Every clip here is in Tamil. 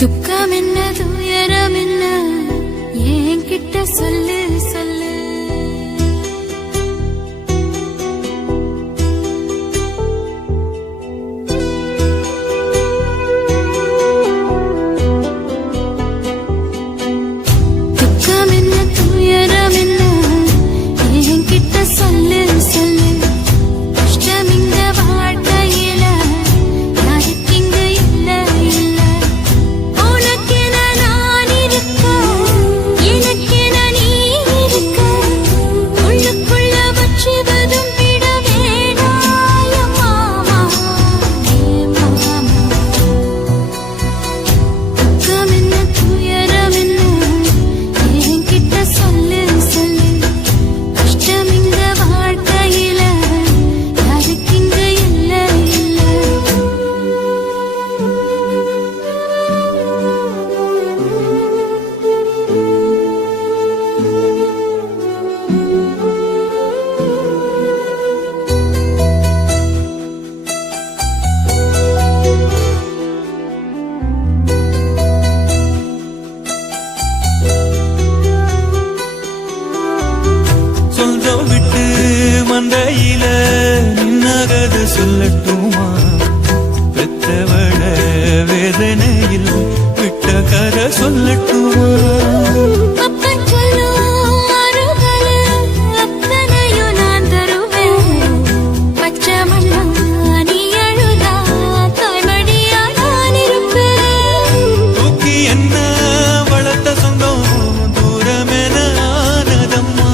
துக்கம் என்ன துயரம் என்ன என்கிட்ட சொல்லு சொல்லு. துக்கம் என்ன துயரம் என்ன என்கிட்ட சொல்லு சொல்லு. கஷ்டம் இந்த வாழ்க்கையில யாருக்கு இங்க இல்ல இல்ல. உனக்கென நான் இருக்க எனக்கென நீ இருக்க. உள்ளுக்குள்ள வச்சுவதும் விட வேணாய மாமா ஏ மாமா. துக்கம் என்ன துயரம் என்ன என்கிட்ட சொல்லு சொல்லு. கஷ்டம் இந்த வாழ்க்கையில யாருக்கு இங்க இல்ல இல்ல. சொந்தம் விட்டு மந்தையில நின்னகது சொல்லட்டுமா? பெத்தவள வேதனையில் விட்ட கதை சொல்லட்டுமா? அப்பன் சொல்லும் அருகல அத்தனையும் நான் தருவேன். பச்சை மண்ணா நீ அழுதா தாய்மடியா நான் இருப்பேன். தூக்கி என்ன வளர்த்த சொந்தம் தூரமென ஆனதம்மா.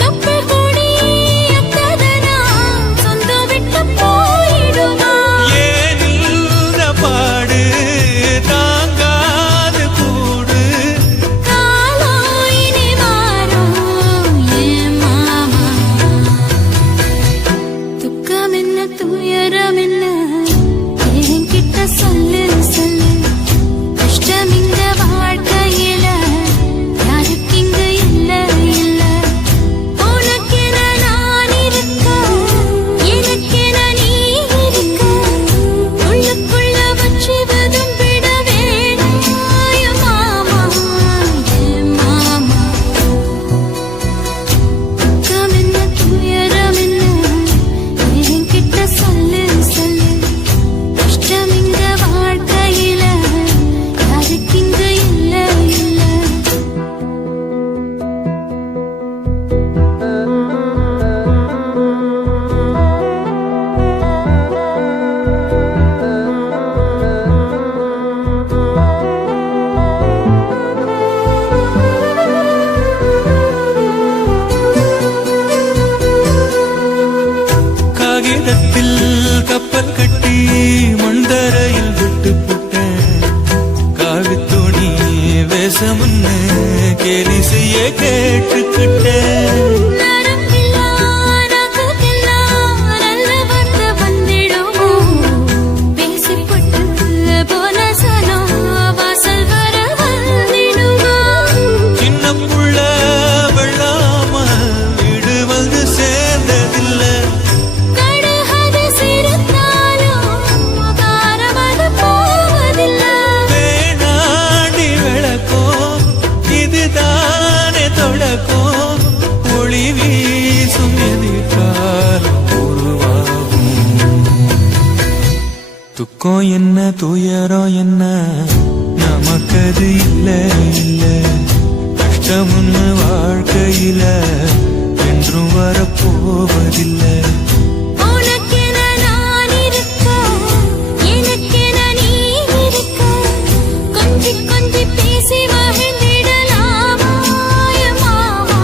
கப்பல் கூடி எத்ததனா சொந்தம் விட்டு போயிடுமா? ஏன் இந்த பாடு தாங்காது கூடு. காலம் இனி மாறும் ஏன் மாமா. துக்கம் என்ன துயரம் என்ன என்கிட்ட சொல்லு சொல்லு. கஷ்டம் இந்த வாழ்க்கையில யாருக்கு இங்க இல்ல இல்ல. உனக்கென நான் இருக்க எனக்கென நீ இருக்க. உள்ளுக்குள்ள வச்சுவதும் விட வேணாய மாமா ஏ மாமா. துக்கம் என்ன துயரம் என்ன என்கிட்ட சொல்லு சொல்லு. கஷ்டம் இந்த வாழ்க்கையில யாருக்கு இங்க இல்ல இல்ல. காகிதத்தில் கப்பல் கட்டி மண்தரையில் விட்டு புட்டேன். காவித்துணி வேஷமுன்னு கேலி செய்ய கேட்டுக்கிட்டேன். நரம்பில்லா நகமெல்லாம் நல்ல வார்த்தை வந்திடுமோ? பேசிப்பட்டு போன சனம் வாசல் வர வந்திடுமோ? சின்ன புள்ள வெள்ளாம வீடு வந்து சேர்ந்ததில்ல. கடுகது சிறுத்தாலும் காரமது போவதில்ல. வேணாண்டி விளக்கும் இதுதானே தொடக்கும். ஒளி வீசும் எதிர்காலம் உருவாகும். துக்கம் என்ன துயரம் என்ன நமக்கது இல்ல இல்ல. கஷ்டம்னு வாழ்க்கையில என்றும் வரப்போவதில்லை. உனக்கென நான் இருக்க எனக்கென நீ இருக்க. கொஞ்சி கொஞ்சி பேசி மகிழ்ந்திடலாமா ஏ மாமா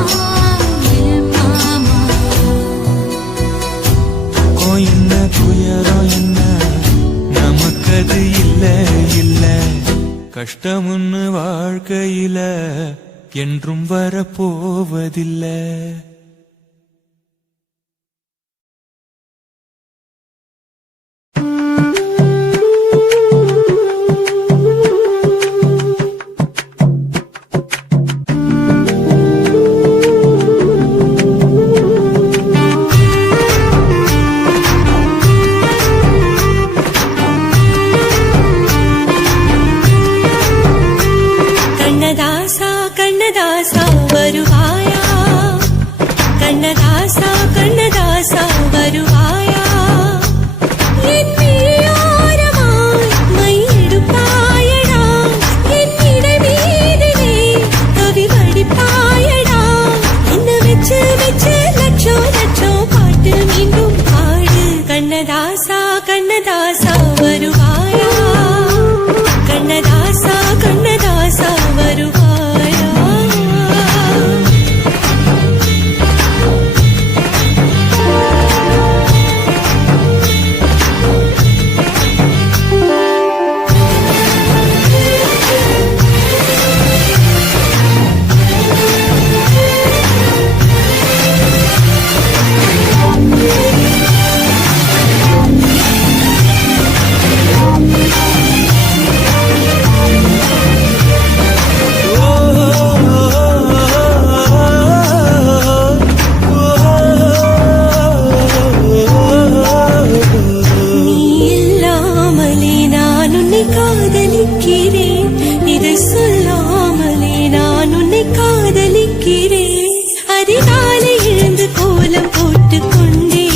ஏ மாமா. துக்கம் என்ன துயரம் என்ன நமக்கது இல்ல இல்ல. கஷ்டம்னு வாழ்க்கையில என்றும் வரப்போவதில்லை. கண்ணதாசா வருவாயா என் விழியோரமாய் மையெடுப்பாயடா என் இடை மீதிலே கவி வடிப்பாயடா என்ன வச்சு வச்சு லட்சம் லட்சம் பாட்டு மீண்டும் பாடு கண்ணதாசா கண்ணதாசா வருவாயா கண்ணதாசா கண்ணதாசா வருவாயா நீ இல்லாமலே நான் உன்னை காதலிக்கிறேன் இதை சொல்லாமலே நான் உன்னை காதலிக்கிறேன் அதிகாலை எழுந்து கோலம் போட்டுக் கொண்டே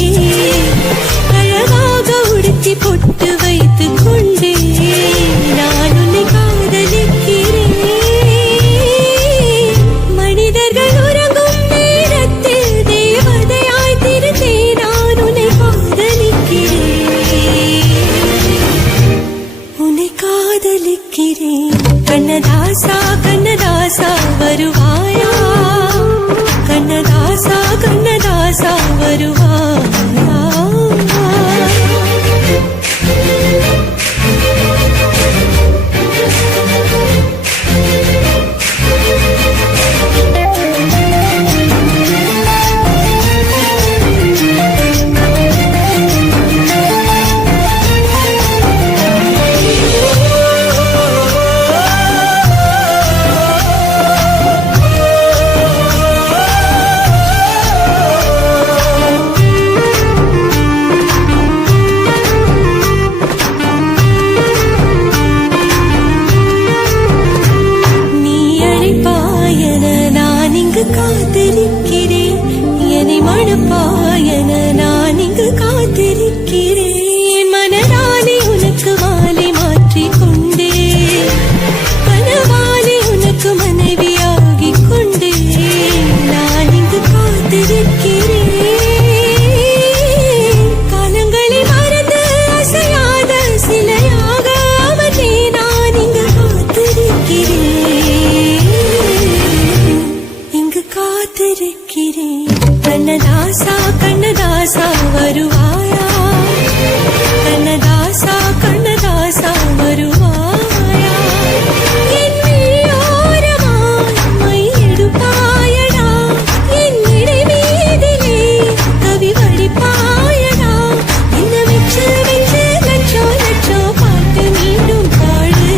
அழகாக உடுத்தி பொட்டு வைத்துக் கொண்டே நான் உன்னை காதலிக்கிறேன் மனிதர்கள் உறங்கும் நேரத்தில் தேவதையாய் திருந்தே நான் உன்னை காதலிக்கிறேன் உன்னை காதலிக்கிறேன் கண்ணதாசா கண்ணதாசா வருவாயா கண்ணதாசா கண்ணதாசா வருவாயா நீ அழைப்பாயன நான் இங்கு காத்திருக்கிறேன் என்னை மணப்பாயன நான் இங்கு காத்திருக்கிறேன் மனதாலே உனக்கு மாலை மாற்றிக் கொண்டே கனவாலே உனக்கு மனைவியாகிக் கொண்டே நான் இங்கு காத்திருக்கிறேன் காலங்களை மறந்து அசையாத சிலையாக அவனே நான் இங்கு காத்திருக்கிறேன் இங்கு காத்திருக்கிறேன் கண்ணதாசா கண்ணதாசா வருவாயா கண்ணதாசா கண்ணதாசா வருவாயா என் விழியோரமாய் மையெடுப்பாயடா என் இடை மீதிலே கவி வடிப்பாயடா என்ன வச்சு வச்சு லட்சம் லட்சம் பாட்டு மீண்டும் பாடு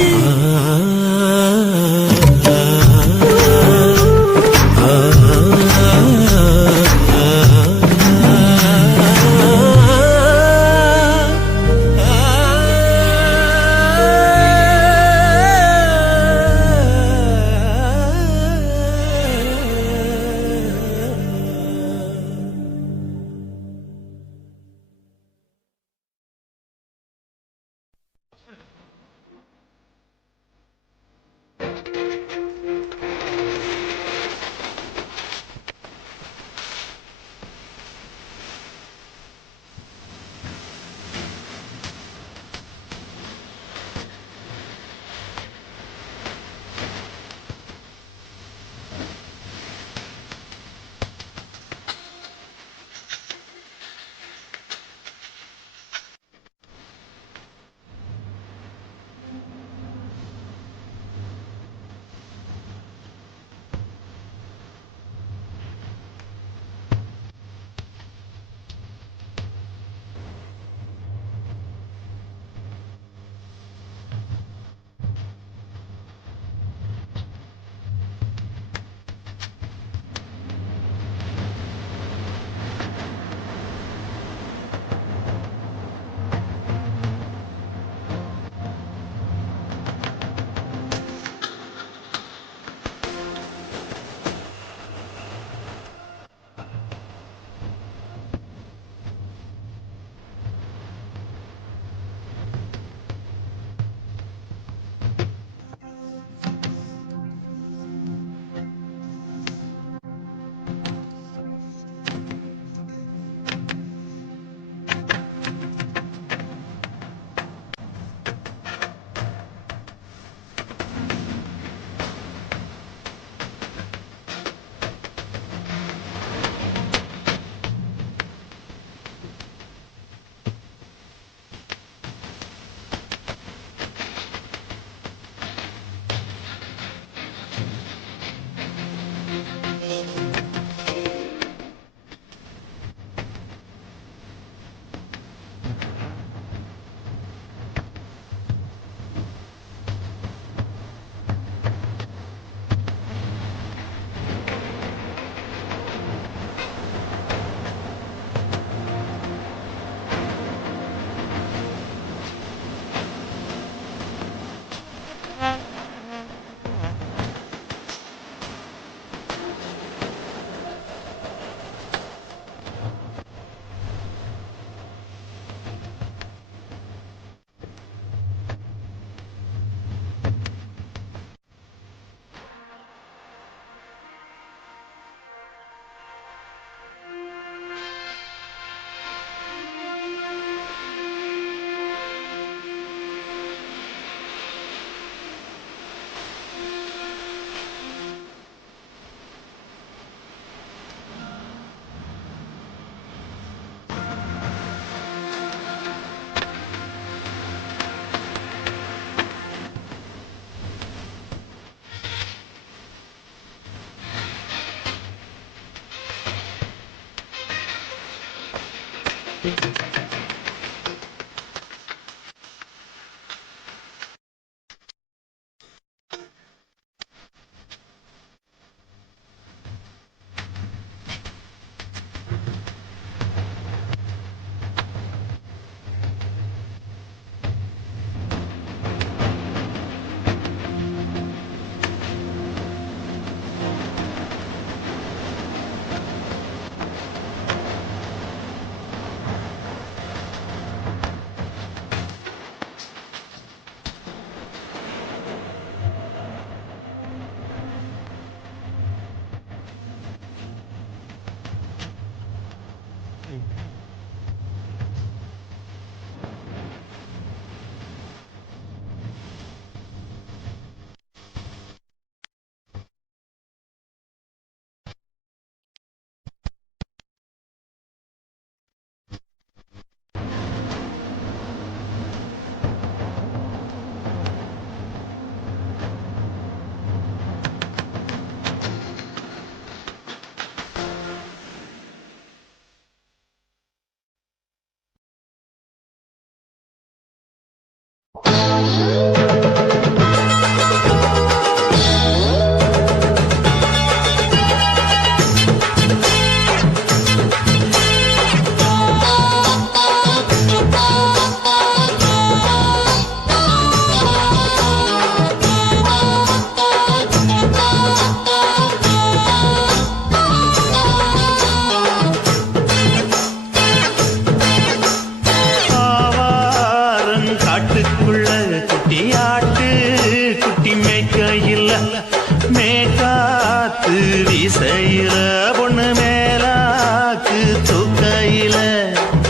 மேகாத்து வீசையில பொண்ணு மேலாக்கு தூக்கையில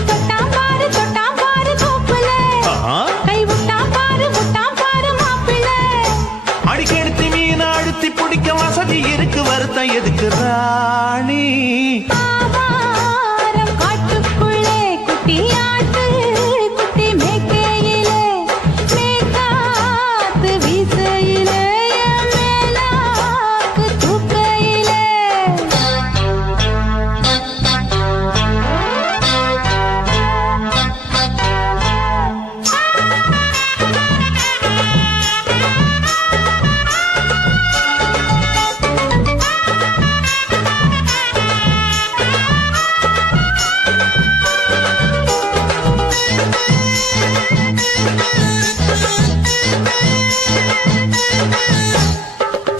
தொட்டாம் பாரு தோப்புல கை விட்டாம் பாரு மாப்பிள்ள அடிக்கெடுத்து மீன் அழுத்தி பிடிக்க வசதி இருக்கு வருத்தம் எதுக்கு ராணி ஆவாரம் காட்டுக்குள்ளே குட்டியாட்டு குட்டி மேய்க்கையில மேகாத்து வீசையில மேலாக்கு தூக்கையில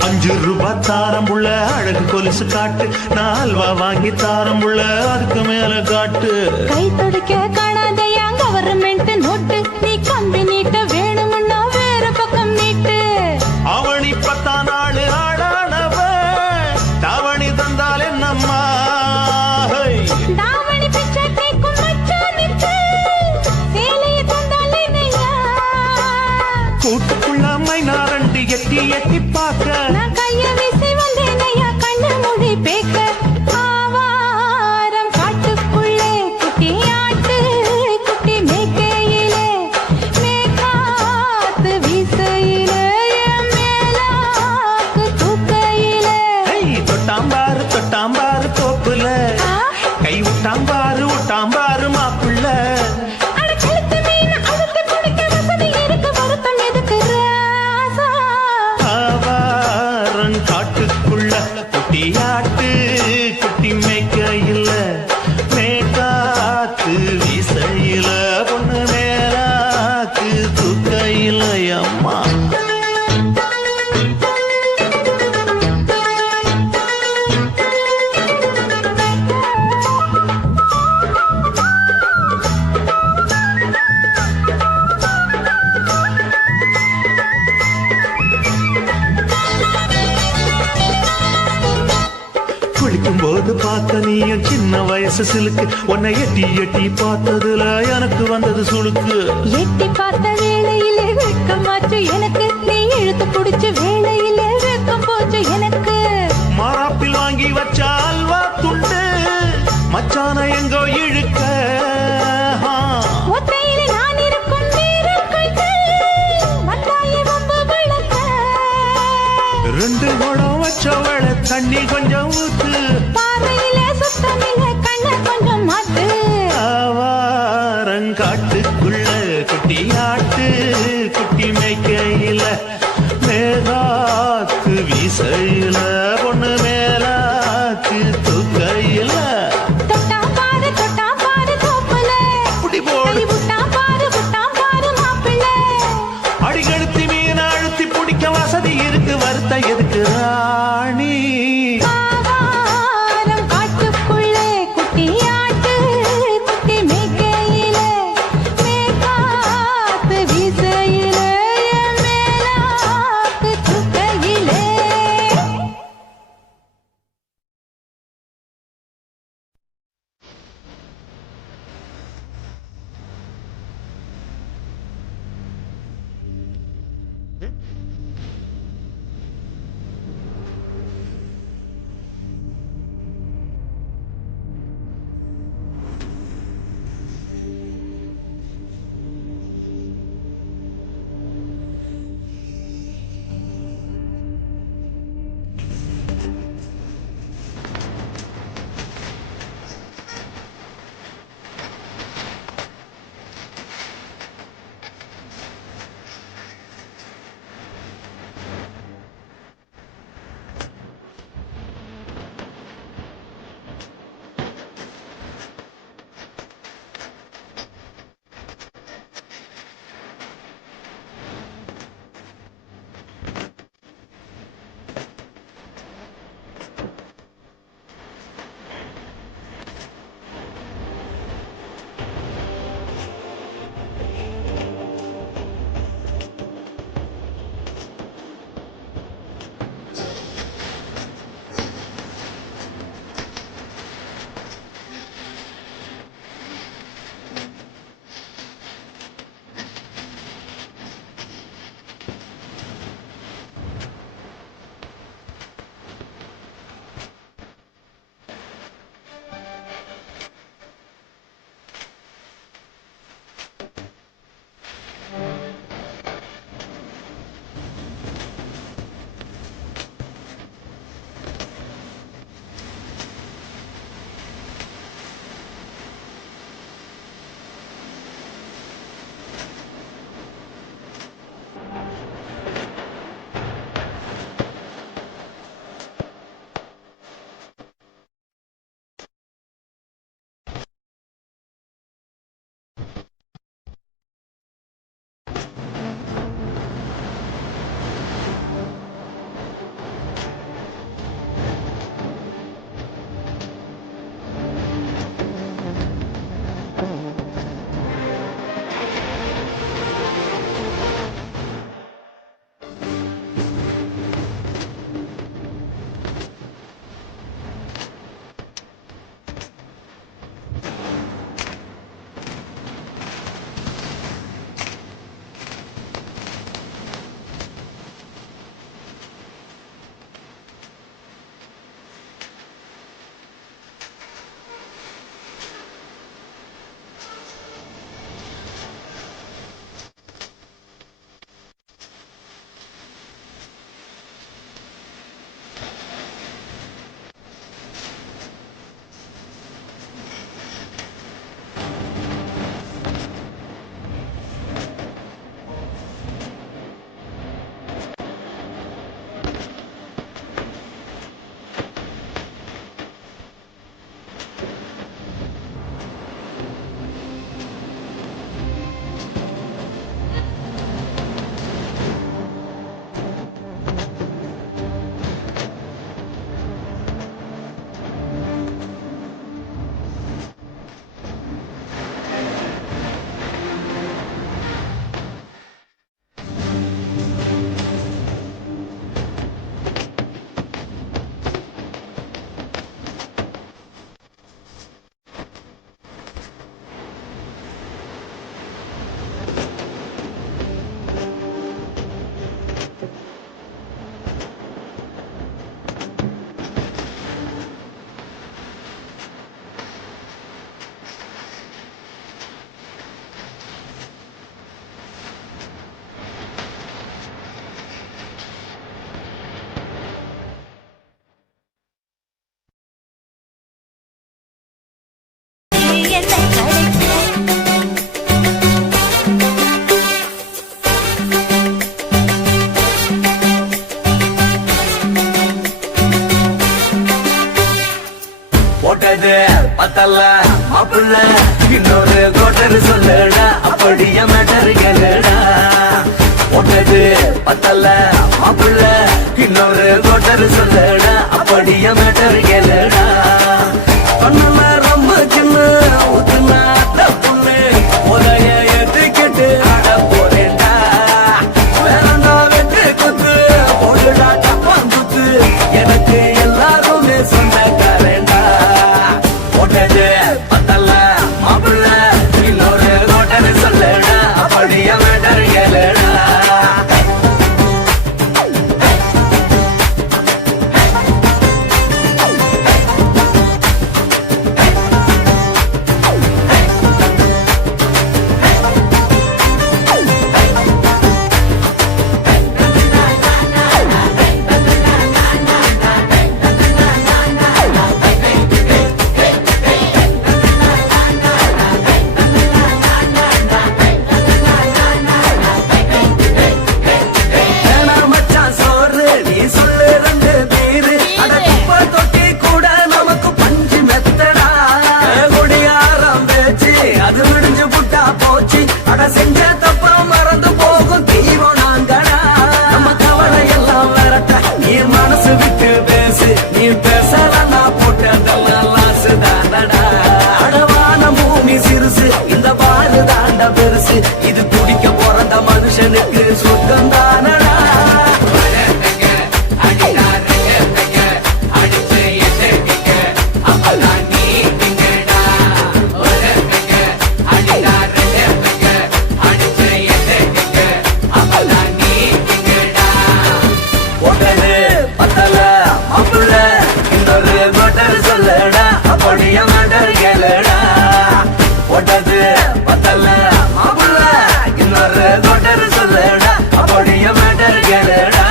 ₹5 தாரம் உள்ள அழகு கொலுசு காட்டு நான் அல்வா வாங்கி தாரம் உள்ள அதுக்கு மேல காட்டு கை தொடுக்க காணாதையா கவர்மெண்ட் நோட்டு நீ கம்பி நீட்ட வேணும்னா வேற பக்கம் நீட்டு அவனி 10 நாள் ஆடானவ தாவணி தந்தால் என்னம்மா தாவணி பிச்சை கேக்கும் மச்சானுக்கு சேலைய தந்தால் என்னையா கூட்டுக்குள்ள மைனாரண்டு எட்டி எட்டி பார்க்க நான் கைய வீசி வந்தேனையா கண்ணு மொழி பேக்க ஆவாரம் காட்டுக்குள்ளே குட்டியாட்டு குட்டி மேய்க்கையிலே மேகாத்து வீசையிலே மேலாக்கு தூக்கையிலே தொட்டாம்பாரு தோப்புல கை விட்டாம்பாரு மாப்பிள்ள அட கழுத்து மீன் அழுத்து குடிக்க வசதி இருக்கு வருத்தம் எதுக்கு ராசா ஆவாரம் காட்டுக்குள்ள குட்டியாட்டு குட்டி மேய்க்கையில மேகாத்து வீசையில பொண்ணு மேலாக்கு தூக்கையில அம்மா குளிக்கும் போது பார்த்த நீயும் சின்ன வயசு சிலுக்கு உன்னை எட்டி எட்டி பார்த்ததுல எனக்கு வந்தது சுளுக்கு எட்டி பார்த்த வேளையிலே வெட்கமாச்சு எனக்கு நீ இழுத்து புடிச்ச வேளையிலே வெட்கம் போச்சு எனக்கு மாறாப்பில் வாங்கி வச்ச அல்வா துண்டு மச்சான எங்கோ இழுக்க ஒத்தையிலே நான் இருக்கும் நேரம் கண்டு வந்தாயே வம்பு விளக்க 2 குடம் வச்சவள தண்ணி கொஞ்சம் ஊத்து பார்வையிலே சுத்தமில்லை கண்ண கொஞ்சம் மாத்து ஆவா பத்தல மாப்பிள்ள இன்னொரு கோட்டர் சொல்லுடா அப்படிய மேட்டர் கேளுடா ஒட்டது பத்தல மாப்பிள்ள இன்னொரு கோட்டர் சொல்லுடா அப்படிய மேட்டர் கேளுடா கண்ணல ரொம்ப சின்ன ஊத்துனா தப்புன்னு உதய ஏத்துக்கிட்டு ஆட போறேன்டா வேறண்டா வெட்டு குத்து போடுடா தப்பான் குத்து எனக்கு எல்லாருமே சொந்தக்காரேண்டா ஒட்டது பத்தல மாப்பிள்ள இன்னொரு கோட்டர் சொல்லுடா அப்படிய மேட்டர் கேளுடா வேணா மச்சான் சோறு நீ சொல்லு ரெண்டு பேரு அட குப்பை தொட்டி கூட நமக்கு பஞ்சு மெத்தடா குடியாரம் பேச்சு அது விடிஞ்சு புட்டா போச்சு அட செஞ்ச தப்ப மறந்து போகும் தெய்வம் நாங்கடா நம்ம கவலை எல்லாம் விரட்ட நீ மனசு விட்டு பேசு நீ பேசலன்னா போட்டதெல்லாம் லாசு தானடா அடவான பூமி சிறுசு இந்த பாரு தாண்ட பெருசு இது குடிக்க பிறந்த மனுஷனுக்கு சுத்தம் தானடா ஒட்டது பத்தல மாப்பிள்ள இன்னொரு கோட்டர் சொல்லுடா அப்படிய மாட்டர் கேளுடா ஒட்டது பத்தல மாப்பிள்ள இன்னொரு கோட்டர் சொல்லுடா அப்படிய மாட்டர் கேளுடா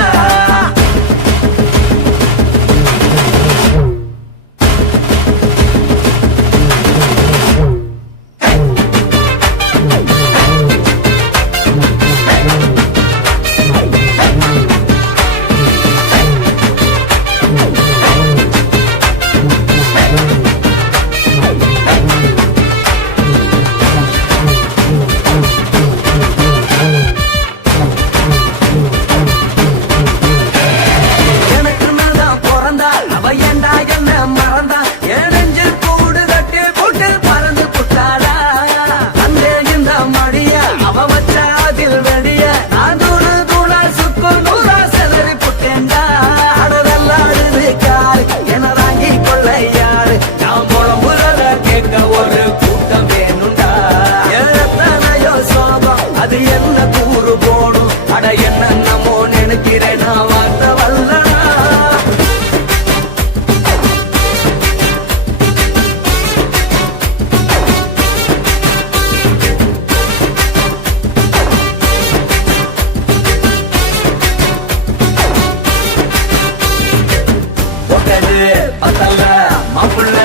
எனக்கு மேதான் பிறந்தா அவ ஏண்டா என்ன மறந்தா என் நெஞ்சில் கூடு கட்டி போட்டு பறந்து புட்டாளா அந்த இந்த மடிய அவ வச்ச அதில் வெடிய நான் தூளு தூளா சுக்கு நூறா செதறி புட்டேன்டா அடதல்லாடுது காரு என தாங்கி கொள்ள யாரு நான் புலம்புறத கேட்க ஒரு கூட்டம் வேணுண்டா எத்தனையோ சோகம் அது என்ன கூறு போடும் அட என்னென்னமோ நினைக்கிறேன் நான் வார்த்தை வல்லடா ஒட்டது பத்தல மாப்பிள்ள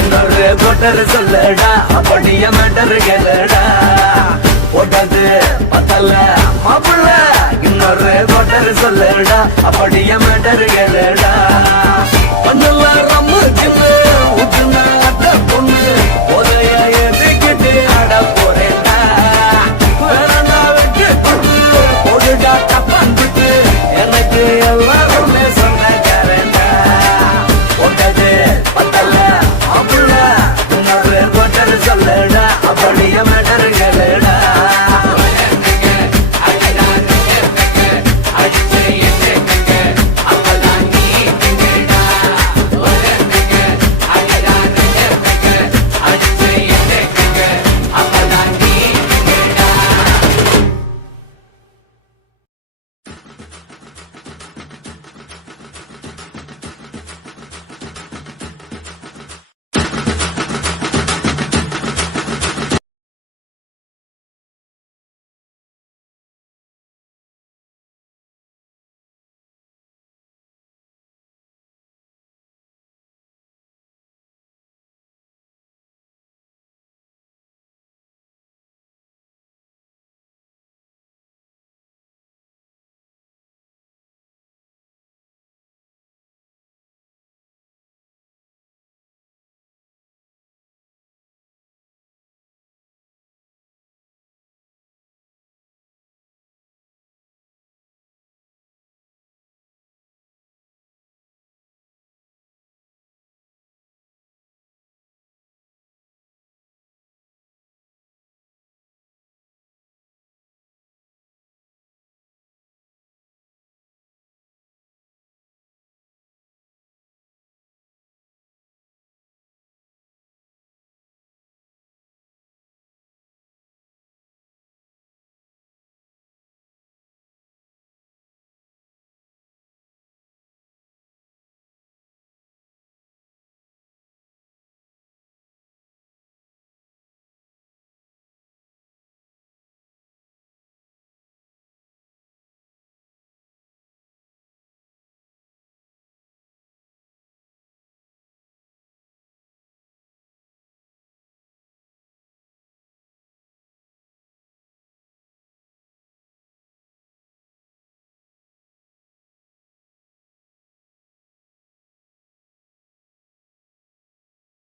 இன்னொரு கோட்டர் சொல்லுடா அப்படிய மேட்டர் கேளுடா ஒட்டது பத்தல மாப்பிள்ள இன்னொரு கோட்டர் சொல்லுடா அப்படிய மேட்டர் கேளுடா ஒன்னுல ரொம்ப சின்ன